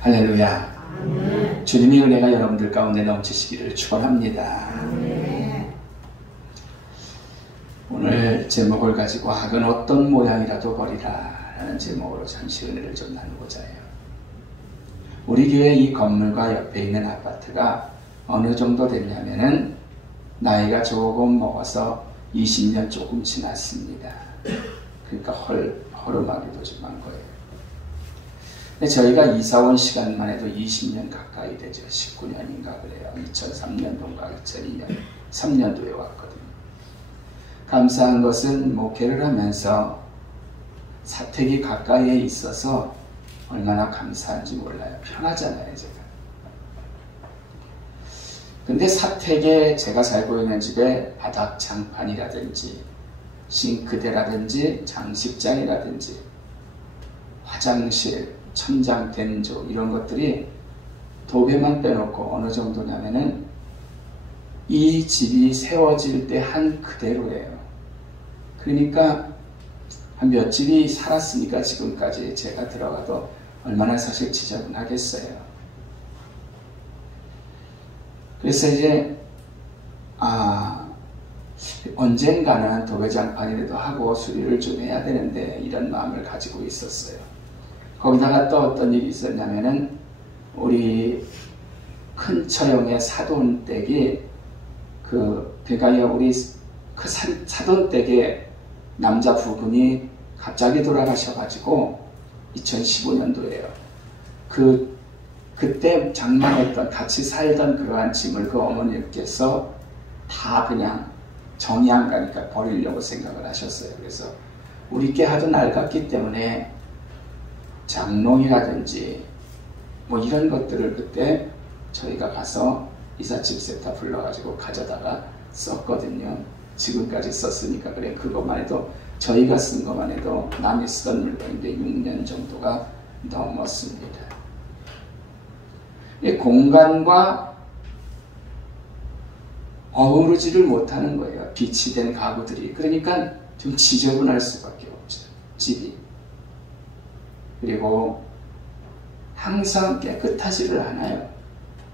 할렐루야. 아멘. 주님의 은혜가 여러분들 가운데 넘치시기를 축원합니다. 아멘. 오늘 제목을 가지고 학은 어떤 모양이라도 버리라 라는 제목으로 잠시 은혜를 좀 나누고자 해요. 우리 교회 이 건물과 옆에 있는 아파트가 어느 정도 됐냐면은 나이가 조금 먹어서 20년 조금 지났습니다. 그러니까 허름하기도 좀 한 거예요. 근데 저희가 이사 온 시간만 해도 20년 가까이 되죠. 19년인가 그래요. 2003년도인가 2002년, 3년도에 왔거든요. 감사한 것은 목회를 하면서 사택이 가까이에 있어서 얼마나 감사한지 몰라요. 편하잖아요, 제가. 근데 사택에 제가 살고 있는 집에 바닥 장판이라든지 싱크대라든지 장식장이라든지 화장실, 천장, 된조 이런 것들이 도배만 빼놓고 어느 정도냐면은 이 집이 세워질 때 한 그대로예요. 그러니까 한 몇 집이 살았으니까 지금까지 제가 들어가도 얼마나 사실 지저분하겠어요. 그래서 이제 언젠가는 도배장판이라도 하고 수리를 좀 해야 되는데 이런 마음을 가지고 있었어요. 거기다가 또 어떤 일이 있었냐면은 우리 큰 처형의 사돈댁이 그러니까 우리 그 사돈댁의 남자 부분이 갑자기 돌아가셔가지고 2015년도에요. 그때 장만했던 같이 살던 그러한 짐을 그 어머니께서 다 그냥 정이 안 가니까 버리려고 생각을 하셨어요. 그래서 우리께 하도 낡았기 때문에 장롱이라든지 뭐 이런 것들을 그때 저희가 가서 이삿짐 센터 불러가지고 가져다가 썼거든요. 지금까지 썼으니까 그래 그것만 해도 저희가 쓴 것만 해도 남이 쓰던 물건인데 6년 정도가 넘었습니다. 이 공간과 어우르지를 못하는 거예요. 빛이 된 가구들이. 그러니까 좀 지저분할 수밖에 없죠. 집이. 그리고 항상 깨끗하지를 않아요.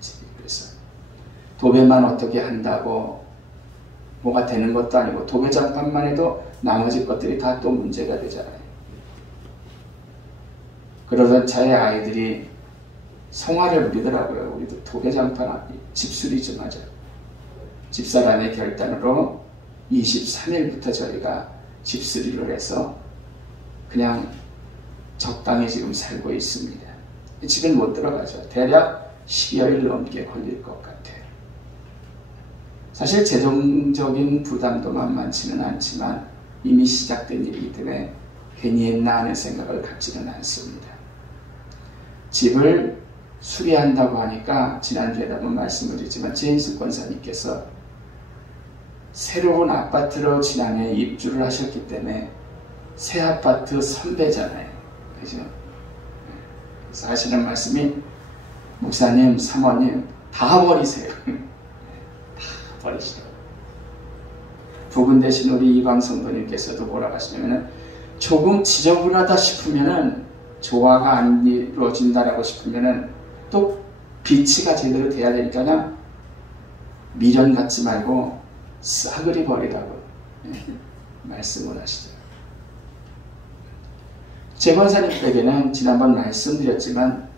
집이. 그래서 도배만 어떻게 한다고 뭐가 되는 것도 아니고 도배장판만 해도 나머지 것들이 다 또 문제가 되잖아요. 그러던 차에 아이들이 성화를 부리더라고요. 우리도 도배장판 집수리 좀 하자. 집사람의 결단으로 23일부터 저희가 집수리를 해서 그냥 적당히 지금 살고 있습니다. 집엔 못 들어가죠. 대략 10여일 넘게 걸릴 것 같아요. 사실 재정적인 부담도 만만치는 않지만 이미 시작된 일이기 때문에 괜히 했나 하는 생각을 갖지는 않습니다. 집을 수리한다고 하니까 지난주에도 한번 말씀을 드리지만 제인스 권사님께서 새로운 아파트로 지난해 입주를 하셨기 때문에 새 아파트 선배잖아요. 그죠? 그래서 하시는 말씀이 목사님, 사모님 다 버리세요. 다 버리시라고. 부분 대신 우리 이광 성도님께서도 뭐라고 하시냐면은 조금 지저분하다 싶으면은 조화가 안 이루어진다라고 싶으면은 또 비치가 제대로 돼야 되니까 그냥 미련 갖지 말고 싸그리 버리라고 말씀을 하시죠. 제 권사님에게는 지난번 말씀드렸지만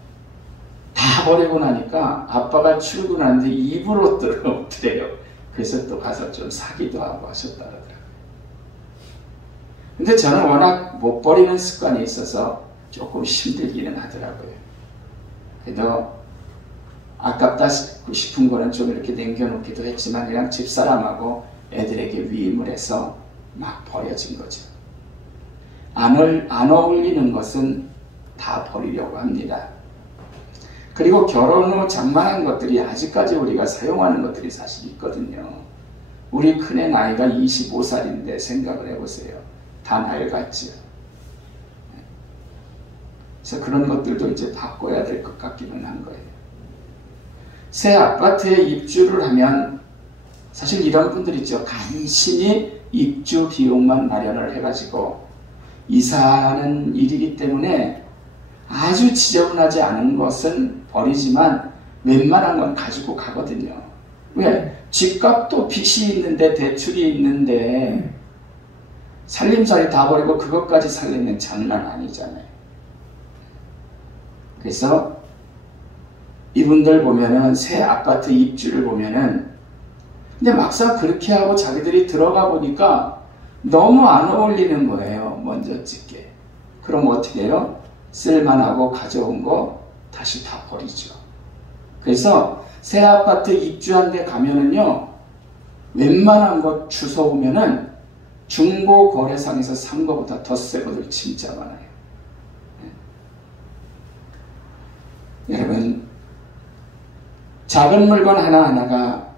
다 버리고 나니까 아빠가 출근하는데 입을 옷들을 없더래요. 그래서 또 가서 좀 사기도 하고 하셨다더라고요. 근데 저는 워낙 못 버리는 습관이 있어서 조금 힘들기는 하더라고요. 그래도 아깝다 싶은 거는 좀 이렇게 남겨놓기도 했지만 그냥 집사람하고 애들에게 위임을 해서 막 버려진 거죠. 안 어울리는 것은 다 버리려고 합니다. 그리고 결혼 후 장만한 것들이 아직까지 우리가 사용하는 것들이 사실 있거든요. 우리 큰애 나이가 25살인데 생각을 해보세요. 다 낡았죠. 그래서 그런 것들도 이제 바꿔야 될 것 같기는 한 거예요. 새 아파트에 입주를 하면 사실 이런 분들 있죠. 간신히 입주 비용만 마련을 해가지고 이사하는 일이기 때문에 아주 지저분하지 않은 것은 버리지만 웬만한 건 가지고 가거든요. 왜? 집값도 빚이 있는데 대출이 있는데 살림살이 다 버리고 그것까지 살리는 장난 아니잖아요. 그래서 이분들 보면은 새 아파트 입주를 보면은 근데 막상 그렇게 하고 자기들이 들어가 보니까 너무 안 어울리는 거예요. 먼저 짓게. 그럼 어떻게 해요? 쓸만하고 가져온 거 다시 다 버리죠. 그래서 새 아파트 입주한 데 가면은요, 웬만한 것 주워오면은 중고 거래상에서 산 것보다 더 새 것들 진짜 많아요. 네. 여러분, 작은 물건 하나하나가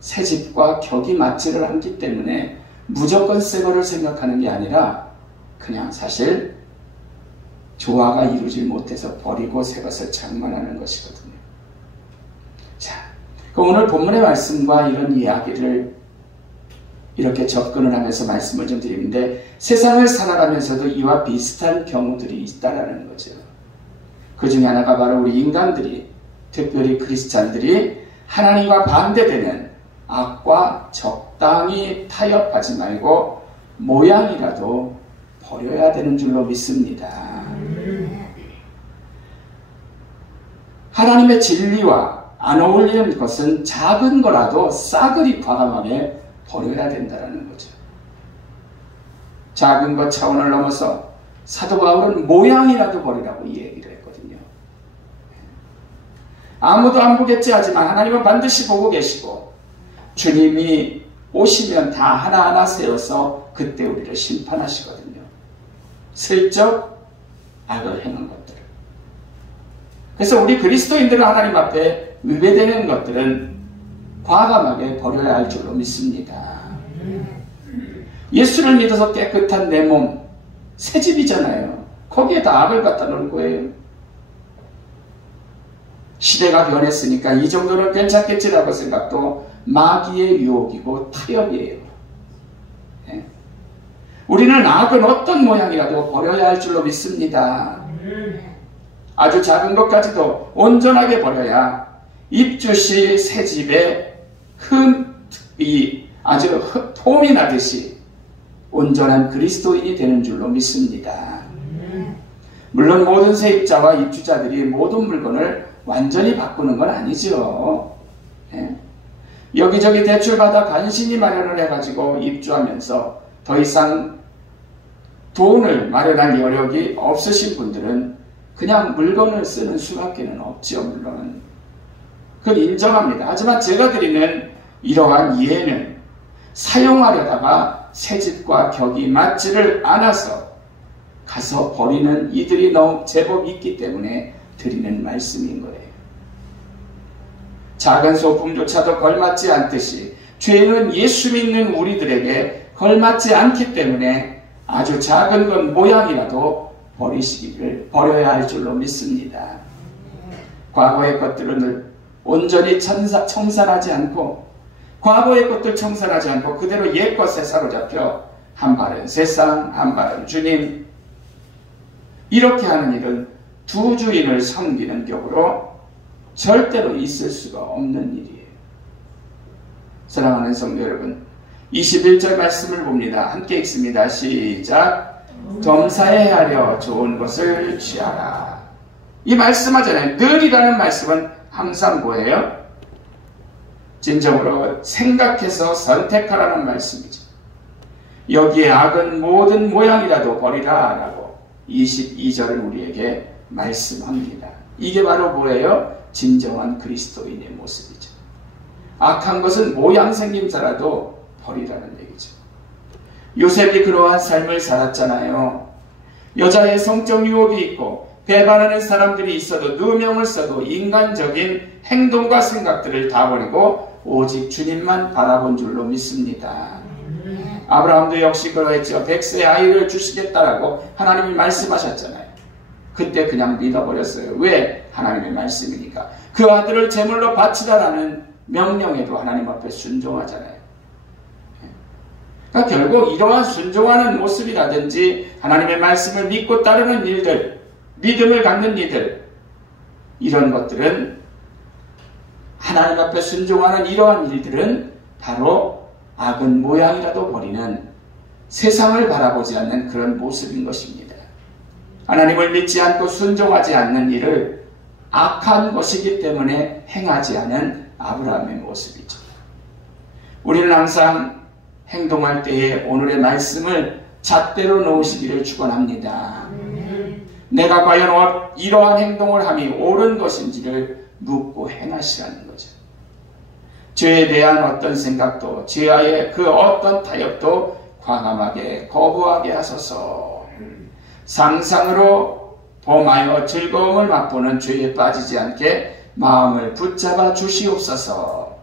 새 집과 격이 맞지를 않기 때문에 무조건 새 거를 생각하는 게 아니라 그냥 사실 조화가 이루질 못해서 버리고 새 것을 장만하는 것이거든요. 자, 그럼 오늘 본문의 말씀과 이런 이야기를 이렇게 접근을 하면서 말씀을 좀 드리는데 세상을 살아가면서도 이와 비슷한 경우들이 있다라는 거죠. 그 중에 하나가 바로 우리 인간들이, 특별히 크리스찬들이 하나님과 반대되는 악과 적당히 타협하지 말고 모양이라도 버려야 되는 줄로 믿습니다. 하나님의 진리와 안 어울리는 것은 작은 거라도 싸그리 과감하게 버려야 된다는 거죠. 작은 것 차원을 넘어서 사도 바울은 모양이라도 버리라고 이 얘기를 했거든요. 아무도 안 보겠지 하지만 하나님은 반드시 보고 계시고 주님이 오시면 다 하나하나 세워서 그때 우리를 심판하시거든요. 슬쩍 악을 행한 것들을. 그래서 우리 그리스도인들은 하나님 앞에 위배되는 것들은 과감하게 버려야 할 줄로 믿습니다. 예수를 믿어서 깨끗한 내 몸, 새 집이잖아요. 거기에다 악을 갖다 놓을 거예요. 시대가 변했으니까 이 정도는 괜찮겠지라고 생각도 마귀의 유혹이고 타협이에요. 네? 우리는 악은 어떤 모양이라도 버려야 할 줄로 믿습니다. 아주 작은 것까지도 온전하게 버려야 입주시 새 집에 흠이 아주 폼이 나듯이 온전한 그리스도인이 되는 줄로 믿습니다. 물론 모든 세입자와 입주자들이 모든 물건을 완전히 바꾸는 건 아니죠. 예? 여기저기 대출받아 간신히 마련을 해가지고 입주하면서 더 이상 돈을 마련할 여력이 없으신 분들은 그냥 물건을 쓰는 수밖에 없죠. 물론 그건 인정합니다. 하지만 제가 드리는 이러한 이해는 사용하려다가 새집과 격이 맞지를 않아서 가서 버리는 이들이 너무 제법 있기 때문에 드리는 말씀인 거예요. 작은 소품조차도 걸맞지 않듯이 죄는 예수 믿는 우리들에게 걸맞지 않기 때문에 아주 작은 것 모양이라도 버려야 할 줄로 믿습니다. 과거의 것들은 온전히 청산하지 않고 과거의 것들 청산하지 않고 그대로 옛 것에 사로잡혀 한 발은 세상 한 발은 주님, 이렇게 하는 일은 두 주인을 섬기는 격으로 절대로 있을 수가 없는 일이에요. 사랑하는 성도 여러분, 21절 말씀을 봅니다. 함께 읽습니다. 시작. 범사에하려 좋은 것을 취하라. 이 말씀하잖아요. 늘이라는 말씀은 항상 뭐예요? 진정으로 생각해서 선택하라는 말씀이죠. 여기에 악은 모든 모양이라도 버리라 라고 22절은 우리에게 말씀합니다. 이게 바로 뭐예요? 진정한 그리스도인의 모습이죠. 악한 것은 모양생김자라도 버리라는 얘기죠. 요셉이 그러한 삶을 살았잖아요. 여자의 성적 유혹이 있고 배반하는 사람들이 있어도 누명을 써도 인간적인 행동과 생각들을 다 버리고 오직 주님만 바라본 줄로 믿습니다. 아브라함도 역시 그러했죠. 100세의 아이를 주시겠다라고 하나님이 말씀하셨잖아요. 그때 그냥 믿어버렸어요. 왜? 하나님의 말씀이니까. 그 아들을 제물로 바치라라는 명령에도 하나님 앞에 순종하잖아요. 그러니까 결국 이러한 순종하는 모습이라든지 하나님의 말씀을 믿고 따르는 일들, 믿음을 갖는 이들, 이런 것들은 하나님 앞에 순종하는 이러한 일들은 바로 악은 모양이라도 버리는 세상을 바라보지 않는 그런 모습인 것입니다. 하나님을 믿지 않고 순종하지 않는 일을 악한 것이기 때문에 행하지 않은 아브라함의 모습이죠. 우리는 항상 행동할 때에 오늘의 말씀을 잣대로 놓으시기를 축원합니다. 내가 과연 이러한 행동을 함이 옳은 것인지를 묻고 행하시라는 거죠. 죄에 대한 어떤 생각도, 죄와의 그 어떤 타협도 과감하게 거부하게 하소서. 상상으로 범하여 즐거움을 맛보는 죄에 빠지지 않게 마음을 붙잡아 주시옵소서.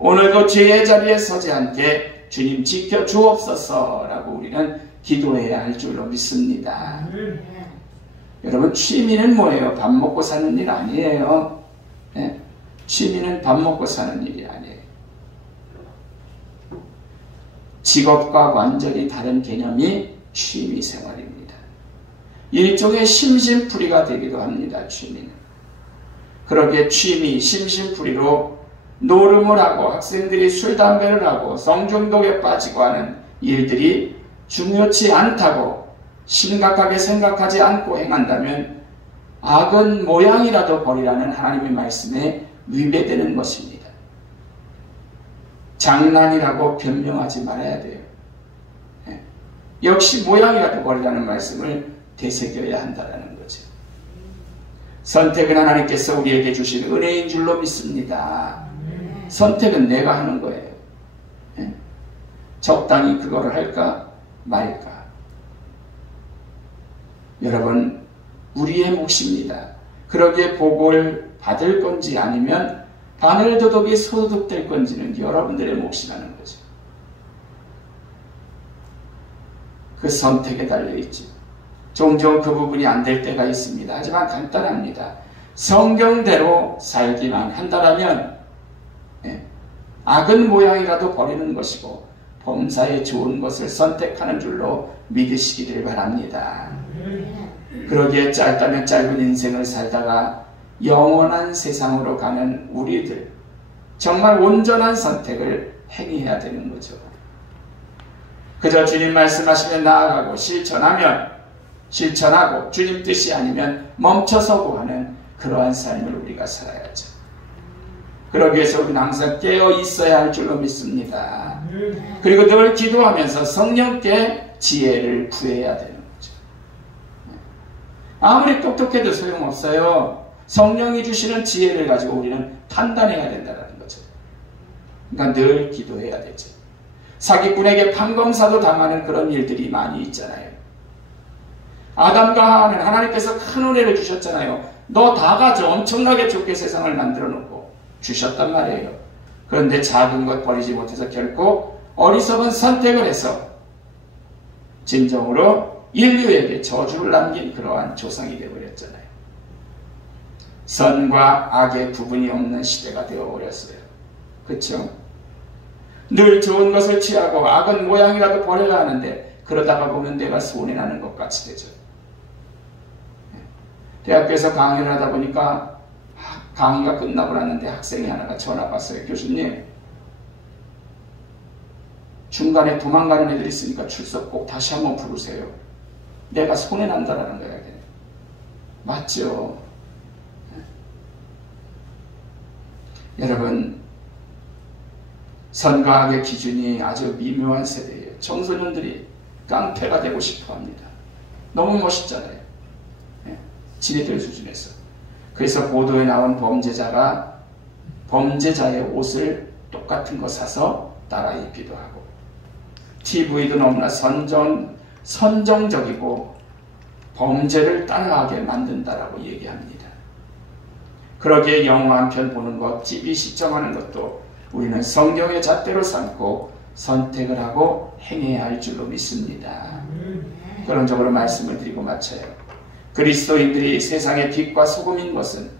오늘도 죄의 자리에 서지 않게 주님 지켜 주옵소서 라고 우리는 기도해야 할 줄로 믿습니다. 여러분, 취미는 뭐예요? 밥 먹고 사는 일 아니에요. 네? 취미는 밥 먹고 사는 일이 아니에요. 직업과 완전히 다른 개념이 취미 생활입니다. 일종의 심심풀이가 되기도 합니다. 취미는. 그렇게 취미, 심심풀이로 노름을 하고 학생들이 술, 담배를 하고 성중독에 빠지고 하는 일들이 중요치 않다고 심각하게 생각하지 않고 행한다면 악은 모양이라도 버리라는 하나님의 말씀에 위배되는 것입니다. 장난이라고 변명하지 말아야 돼요. 역시 모양이라도 버리라는 말씀을 되새겨야 한다는 거죠. 선택은 하나님께서 우리에게 주신 은혜인 줄로 믿습니다. 선택은 내가 하는 거예요. 적당히 그거를 할까 말까. 여러분, 우리의 몫입니다. 그러기에 복을 받을 건지 아니면 바늘도둑이 소도둑될 건지는 여러분들의 몫이라는 거죠. 그 선택에 달려있죠. 종종 그 부분이 안 될 때가 있습니다. 하지만 간단합니다. 성경대로 살기만 한다면 악은 모양이라도 버리는 것이고 범사에 좋은 것을 선택하는 줄로 믿으시기를 바랍니다. 그러기에 짧다면 짧은 인생을 살다가 영원한 세상으로 가는 우리들, 정말 온전한 선택을 행해야 되는 거죠. 그저 주님 말씀하시면 나아가고 실천하고 주님 뜻이 아니면 멈춰서고 하는 그러한 삶을 우리가 살아야죠. 그러기 위해서 우리는 항상 깨어 있어야 할 줄로 믿습니다. 그리고 늘 기도하면서 성령께 지혜를 구해야 되는 거죠. 아무리 똑똑해도 소용없어요. 성령이 주시는 지혜를 가지고 우리는 판단해야 된다는 거죠. 그러니까 늘 기도해야 되죠. 사기꾼에게 판검사도 당하는 그런 일들이 많이 있잖아요. 아담과 하와는 하나님께서 큰 은혜를 주셨잖아요. 너 다 가져. 엄청나게 좋게 세상을 만들어 놓고 주셨단 말이에요. 그런데 작은 것 버리지 못해서 결코 어리석은 선택을 해서 진정으로 인류에게 저주를 남긴 그러한 조상이 되어버렸잖아요. 선과 악의 구분이 없는 시대가 되어버렸어요. 그렇죠? 늘 좋은 것을 취하고 악은 모양이라도 버려야 하는데 그러다가 보면 내가 손해나는 것 같이 되죠. 대학교에서 강의를 하다 보니까 강의가 끝나고 났는데 학생이 하나가 전화 왔어요. 교수님, 중간에 도망가는 애들이 있으니까 출석 꼭 다시 한번 부르세요. 내가 손해난다라는 거야. 맞죠? 여러분, 선과 악의 기준이 아주 미묘한 세대예요. 청소년들이 깡패가 되고 싶어 합니다. 너무 멋있잖아요. 지네들 수준에서. 그래서 보도에 나온 범죄자가 범죄자의 옷을 똑같은 거 사서 따라 입기도 하고, TV도 너무나 선정적이고 범죄를 따라하게 만든다라고 얘기합니다. 그러기에 영화 한 편 보는 것, TV 시청하는 것도 우리는 성경의 잣대로 삼고 선택을 하고 행해야 할 줄로 믿습니다. 그런 쪽으로 말씀을 드리고 마쳐요. 그리스도인들이 세상의 빛과 소금인 것은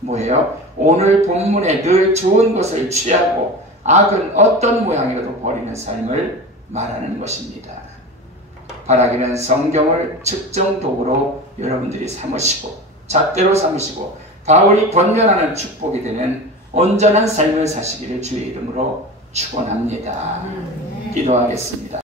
뭐예요? 오늘 본문에 늘 좋은 것을 취하고 악은 어떤 모양이라도 버리는 삶을 말하는 것입니다. 바라기는 성경을 측정 도구로 여러분들이 삼으시고 잣대로 삼으시고 바울이 권면하는 축복이 되는 온전한 삶을 사시기를 주의 이름으로 축원합니다. 기도하겠습니다.